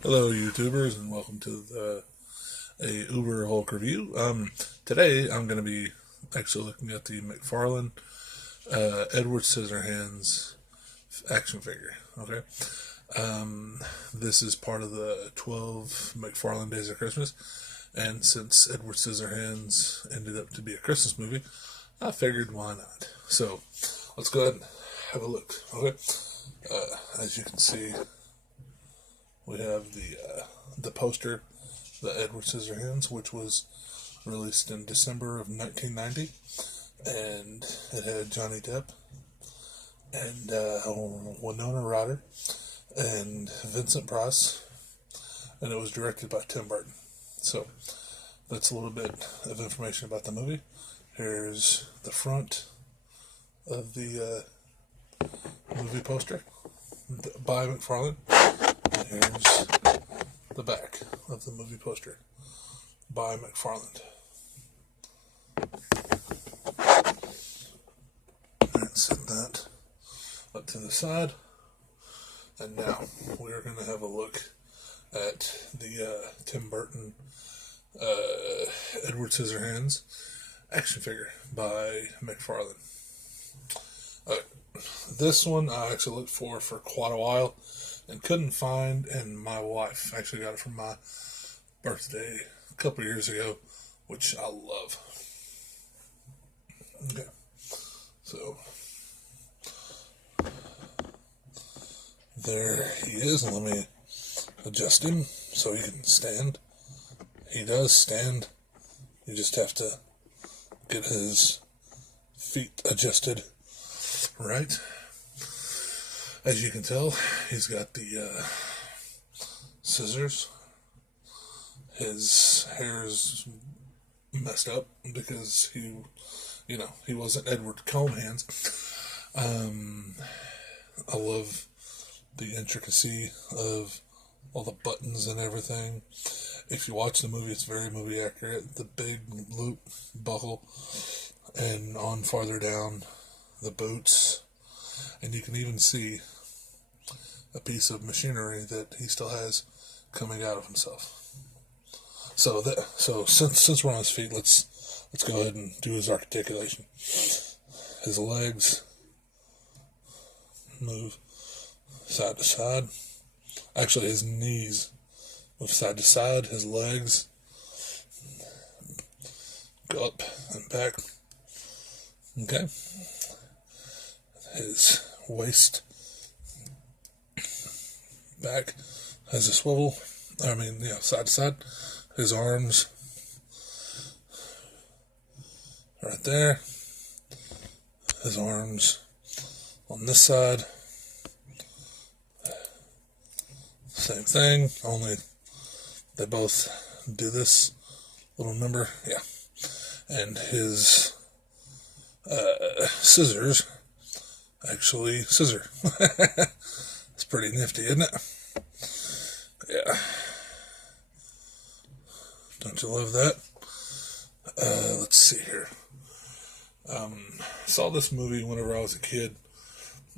Hello, YouTubers, and welcome to a UberHulk review. Today I'm going to be actually looking at the McFarlane Edward Scissorhands action figure. Okay, this is part of the 12 McFarlane Days of Christmas, and since Edward Scissorhands ended up to be a Christmas movie, I figured why not. So let's go ahead and have a look. Okay, as you can see, we have the poster, the Edward Scissorhands, which was released in December of 1990, and it had Johnny Depp and Winona Ryder and Vincent Price, and it was directed by Tim Burton. So that's a little bit of information about the movie. Here's the front of the movie poster by McFarlane. Here's the back of the movie poster by McFarlane. Alright, set that up to the side. And now we're going to have a look at the Tim Burton Edward Scissorhands action figure by McFarlane. This one I actually looked for quite a while and couldn't find, and my wife actually got it for my birthday a couple years ago, which I love. Okay, so there he is, and let me adjust him so he can stand. He does stand. You just have to get his feet adjusted right. As you can tell, he's got the scissors. His hair is messed up because he wasn't Edward Comb Hands. I love the intricacy of all the buttons and everything. If you watch the movie, it's very movie accurate. The big loop buckle, and on farther down, the boots, and you can even see a piece of machinery that he still has coming out of himself. So since we're on his feet, let's go ahead and do his articulation. His legs move side to side. Actually, his knees move side to side. His legs go up and back. Okay. His waist back has a swivel. Side to side. His arms right there. His arms on this side. Same thing, only they both do this little number. Yeah. And his scissors actually scissor. It's pretty nifty, isn't it? Yeah. Don't you love that? Let's see here. Saw this movie whenever I was a kid.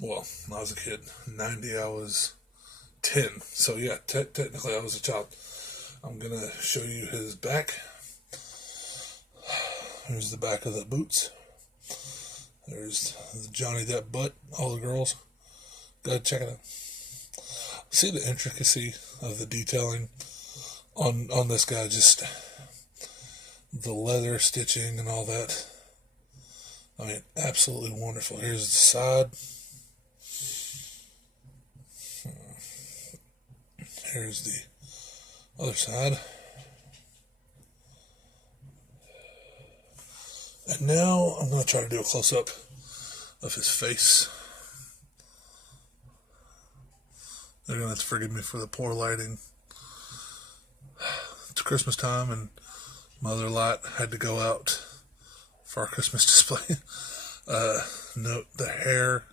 Well, when I was a kid. 90, I was 10. So yeah, technically I was a child. I'm going to show you his back. Here's the back of the boots. There's the Johnny Depp butt. All the girls, go ahead, check it out. See the intricacy of the detailing on this guy, just the leather stitching and all that. I mean, absolutely wonderful. Here's the side. Here's the other side. And now I'm going to try to do a close-up of his face. They're going to have to forgive me for the poor lighting. It's Christmas time, and my other light had to go out for our Christmas display. Note the hair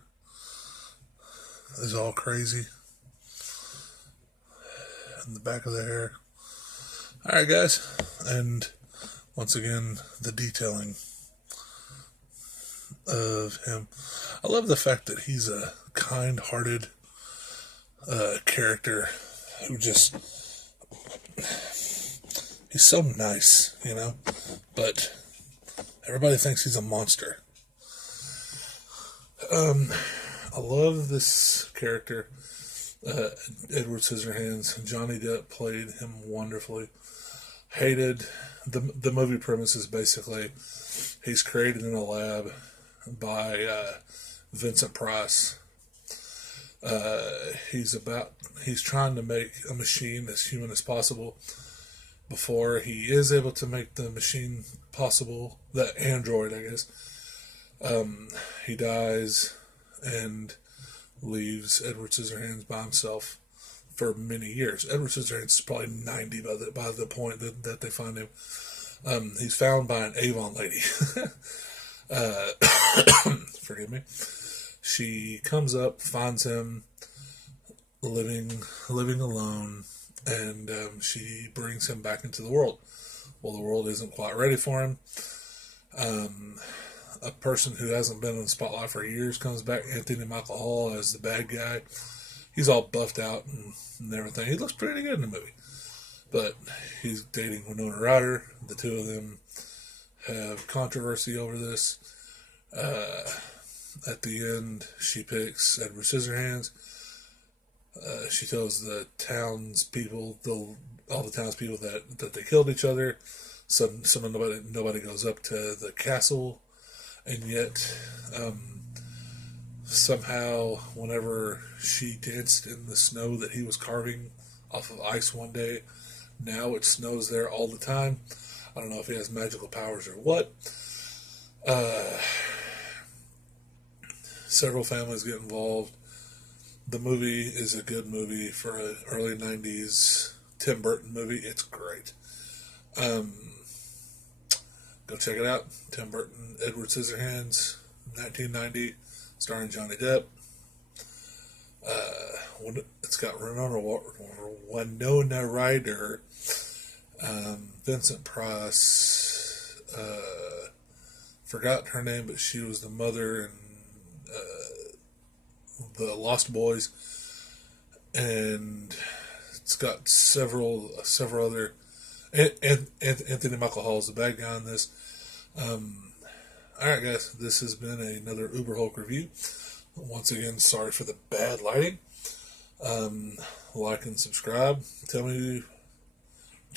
is all crazy. And the back of the hair. Alright, guys. And once again, the detailing of him. I love the fact that he's a kind-hearted character who just He's so nice, but everybody thinks he's a monster. I love this character, Edward Scissorhands. Johnny Depp played him wonderfully. Hated the movie premise is basically he's created in a lab by Vincent Price. He's trying to make a machine as human as possible. Before he is able to make the machine possible, the android, I guess, he dies and leaves Edward Scissorhands by himself for many years. Edward Scissorhands is probably 90 by the point that they find him. He's found by an Avon lady. Forgive me. She comes up, finds him living alone, and she brings him back into the world. Well, the world isn't quite ready for him. A person who hasn't been in the spotlight for years comes back, Anthony Michael Hall, as the bad guy. He's all buffed out and everything. He looks pretty good in the movie. But he's dating Winona Ryder. The two of them have controversy over this. At the end, she picks Edward Scissorhands. She tells the townspeople, all the townspeople, that they killed each other. So nobody goes up to the castle, and yet somehow, whenever she danced in the snow that he was carving off of ice one day, now it snows there all the time. I don't know if he has magical powers or what. Several families get involved. The movie is a good movie for an early 90s Tim Burton movie. It's great. Go check it out. Tim Burton, Edward Scissorhands, 1990, starring Johnny Depp. It's got Winona Ryder, Vincent Price, forgot her name, but she was the mother in the Lost Boys, and it's got several other. Anthony Michael Hall is the bad guy in this. Alright, guys, this has been another UberHulk review. Once again, sorry for the bad lighting. Like and subscribe. Tell me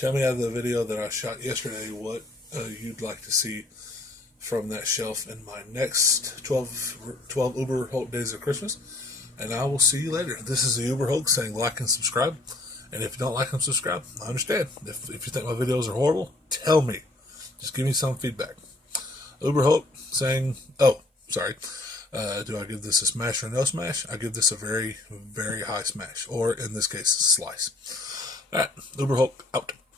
out of the video that I shot yesterday what you'd like to see from that shelf in my next 12 UberHulk Days of Christmas. And I will see you later. This is the UberHulk saying like and subscribe. And if you don't like and subscribe, I understand. If you think my videos are horrible, tell me. Just give me some feedback. UberHulk saying, do I give this a smash or no smash? I give this a very, very high smash. Or, in this case, slice. Alright, UberHulk out.